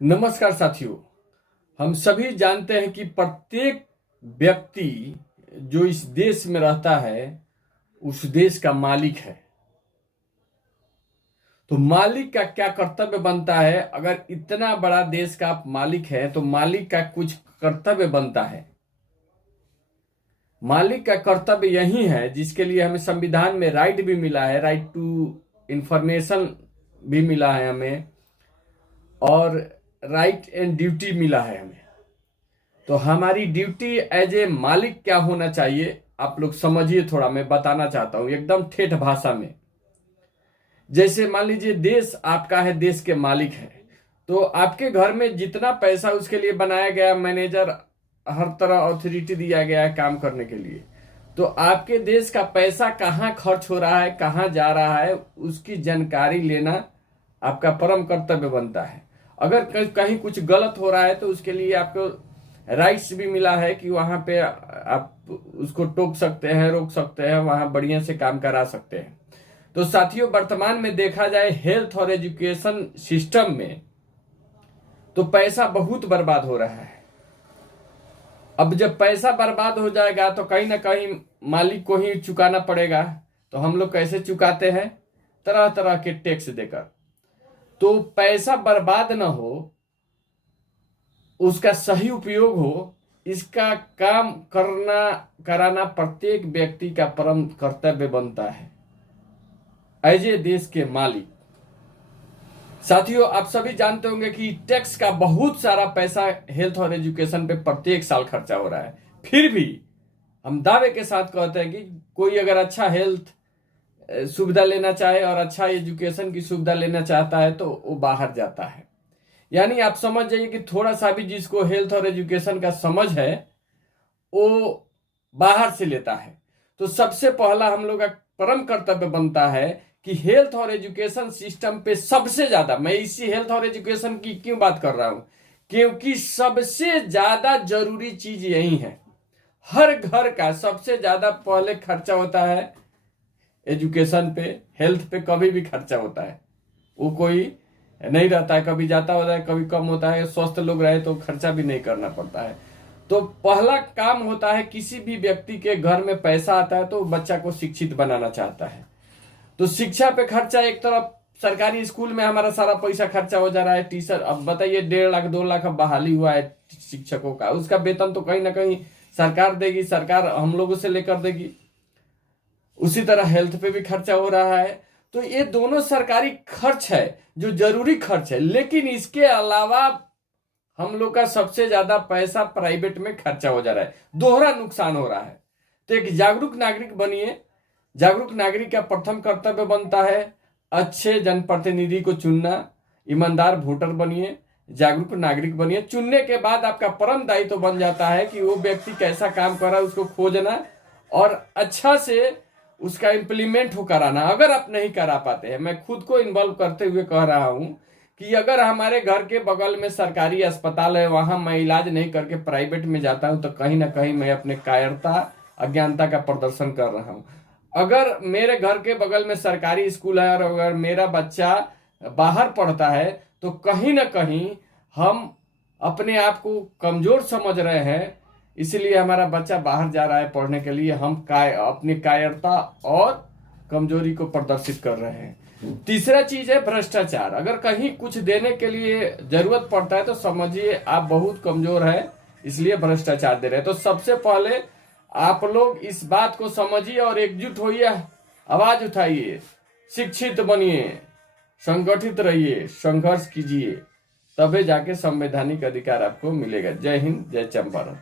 नमस्कार साथियों। हम सभी जानते हैं कि प्रत्येक व्यक्ति जो इस देश में रहता है उस देश का मालिक है। तो मालिक का क्या कर्तव्य बनता है? अगर इतना बड़ा देश का आप मालिक है तो मालिक का कुछ कर्तव्य बनता है। मालिक का कर्तव्य यही है जिसके लिए हमें संविधान में राइट भी मिला है, राइट टू इंफॉर्मेशन भी मिला है हमें, और राइट एंड ड्यूटी मिला है हमें। तो हमारी ड्यूटी एज ए मालिक क्या होना चाहिए आप लोग समझिए। थोड़ा मैं बताना चाहता हूं एकदम ठेठ भाषा में। जैसे मान लीजिए देश आपका है, देश के मालिक है, तो आपके घर में जितना पैसा उसके लिए बनाया गया, मैनेजर हर तरह अथॉरिटी दिया गया है काम करने के लिए, तो आपके देश का पैसा कहाँ खर्च हो रहा है, कहाँ जा रहा है, उसकी जानकारी लेना आपका परम कर्तव्य बनता है। अगर कहीं कुछ गलत हो रहा है तो उसके लिए आपको राइट्स भी मिला है कि वहां पे आप उसको टोक सकते हैं, रोक सकते हैं, वहां बढ़िया से काम करा सकते हैं। तो साथियों, वर्तमान में देखा जाए हेल्थ और एजुकेशन सिस्टम में तो पैसा बहुत बर्बाद हो रहा है। अब जब पैसा बर्बाद हो जाएगा तो कहीं ना कहीं मालिक को ही चुकाना पड़ेगा। तो हम लोग कैसे चुकाते हैं? तरह तरह के टैक्स देकर। तो पैसा बर्बाद ना हो, उसका सही उपयोग हो, इसका काम कराना प्रत्येक व्यक्ति का परम कर्तव्य बनता है एज ए देश के मालिक। साथियों, आप सभी जानते होंगे कि टैक्स का बहुत सारा पैसा हेल्थ और एजुकेशन पे प्रत्येक साल खर्चा हो रहा है। फिर भी हम दावे के साथ कहते हैं कि कोई अगर अच्छा हेल्थ सुविधा लेना चाहे और अच्छा एजुकेशन की सुविधा लेना चाहता है तो वो बाहर जाता है। यानी आप समझ जाइए कि थोड़ा सा भी जिसको हेल्थ और एजुकेशन का समझ है वो बाहर से लेता है। तो सबसे पहला हम लोग का परम कर्तव्य बनता है कि हेल्थ और एजुकेशन सिस्टम पे सबसे ज्यादा, मैं इसी हेल्थ और एजुकेशन की क्यों बात कर रहा हूं, क्योंकि सबसे ज्यादा जरूरी चीज यही है। हर घर का सबसे ज्यादा पहले खर्चा होता है एजुकेशन पे, हेल्थ पे कभी भी खर्चा होता है। वो कोई नहीं रहता है, कभी जाता होता है, कभी कम होता है। स्वस्थ लोग रहे तो खर्चा भी नहीं करना पड़ता है। तो पहला काम होता है, किसी भी व्यक्ति के घर में पैसा आता है तो बच्चा को शिक्षित बनाना चाहता है। तो शिक्षा पे खर्चा, एक तरफ सरकारी स्कूल में हमारा सारा पैसा खर्चा हो जा रहा है। टीचर, अब बताइए 1.5 लाख 2 लाख अब बहाली हुआ है शिक्षकों का, उसका वेतन तो कहीं ना कहीं सरकार देगी, सरकार हम लोगों से लेकर देगी। उसी तरह हेल्थ पे भी खर्चा हो रहा है। तो ये दोनों सरकारी खर्च है जो जरूरी खर्च है, लेकिन इसके अलावा हम लोग का सबसे ज्यादा पैसा प्राइवेट में खर्चा हो जा रहा है। दोहरा नुकसान हो रहा है। तो एक जागरूक नागरिक बनिए। जागरूक नागरिक का प्रथम कर्तव्य बनता है अच्छे जनप्रतिनिधि को चुनना, ईमानदार वोटर बनिए, जागरूक नागरिक बनिए। चुनने के बाद आपका परम दायित्व तो बन जाता है कि वो व्यक्ति कैसा काम कर रहा है उसको खोजना और अच्छा से उसका इम्प्लीमेंट हो कराना। अगर आप नहीं करा पाते हैं, मैं खुद को इन्वॉल्व करते हुए कह रहा हूं कि अगर हमारे घर के बगल में सरकारी अस्पताल है, वहां मैं इलाज नहीं करके प्राइवेट में जाता हूं तो कहीं ना कहीं मैं अपने कायरता, अज्ञानता का प्रदर्शन कर रहा हूं। अगर मेरे घर के बगल में सरकारी स्कूल है और अगर मेरा बच्चा बाहर पढ़ता है तो कहीं ना कहीं हम अपने आप को कमजोर समझ रहे हैं। इसलिए हमारा बच्चा बाहर जा रहा है पढ़ने के लिए, हम अपनी कायरता और कमजोरी को प्रदर्शित कर रहे हैं। तीसरा चीज है भ्रष्टाचार। अगर कहीं कुछ देने के लिए जरूरत पड़ता है तो समझिए आप बहुत कमजोर है, इसलिए भ्रष्टाचार दे रहे हैं। तो सबसे पहले आप लोग इस बात को समझिए और एकजुट होइए, आवाज उठाइए, शिक्षित बनिए, संगठित रहिए, संघर्ष कीजिए, तबे जाके संवैधानिक अधिकार आपको मिलेगा। जय हिंद, जय चंपारण।